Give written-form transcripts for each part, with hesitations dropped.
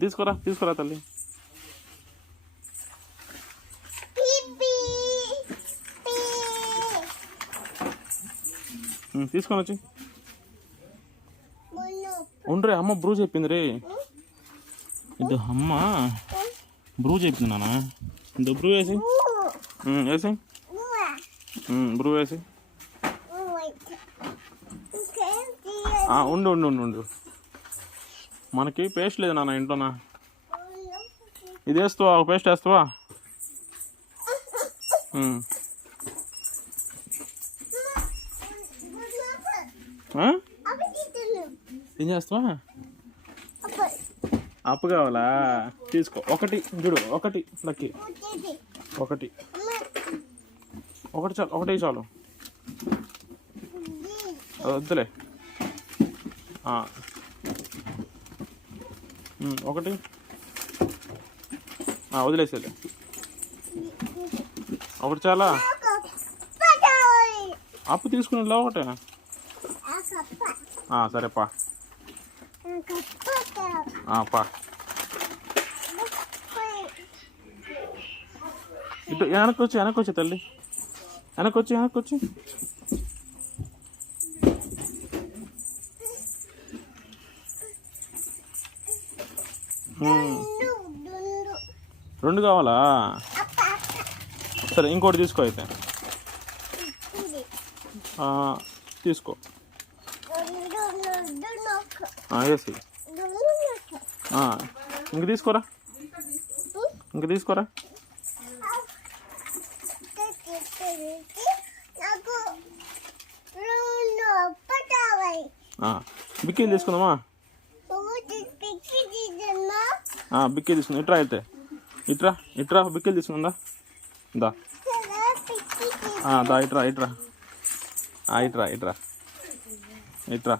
తీసుకురా తీసుకురా తల్లి. తీసుకొని వచ్చి ఉండ్రే. అమ్మ బ్రూ చెప్పింది రే. ఇది అమ్మ బ్రూ చెప్పింది నాన్న. ఇంత బ్రూ వేసి వేసి బ్రూ వేసి ఉండు ఉండు ఉండు ఉండు. మనకి పేస్ట్ లేదు నాన్న ఇంట్లోనా. ఇది వేస్తావా? ఒక పేస్ట్ వేస్తావా? ఏం చేస్తావా? అప్పు కావాలా? తీసుకో. ఒకటి చూడు, ఒకటి లక్కీ, ఒకటి ఒకటి చాలు, ఒకటి చాలు, వద్దులే. ఒకటి వదిలేసేది. ఒకటి చాలా. అప్పు తీసుకుని ఒకటే. సరే పా పా. ఇటు వెనక్కి వచ్చి తల్లి, వెనక్కి వచ్చి. రెండు కావాలా? సరే ఇంకోటి తీసుకో అయితే. తీసుకో వేసి. ఇంక తీసుకోరా, ఇంక తీసుకోరా. బిక్కీలు తీసుకుందామా? బిక్కీ తీసుకుందాం. ఇట్రా అయితే, ఇట్రా బిక్కీలు తీసుకుందా. దా ఇట్రా ఇట్రా ఇట్రా ఇట్రా ఇట్రా.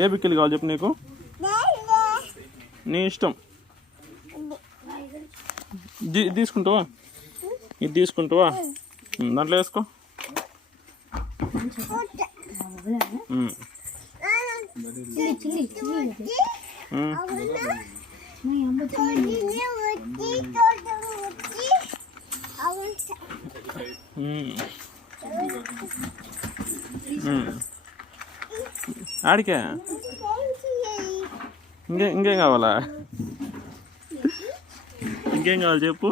ఏ బిక్కీలు కావాలి చెప్పు నీకు, నీ ఇష్టం. తీసుకుంటావా? ఇది తీసుకుంటావా? దాంట్లో వేసుకో. ఆడికే ఇంకేం కావాలా? ఇంకేం కావాలి చెప్పు.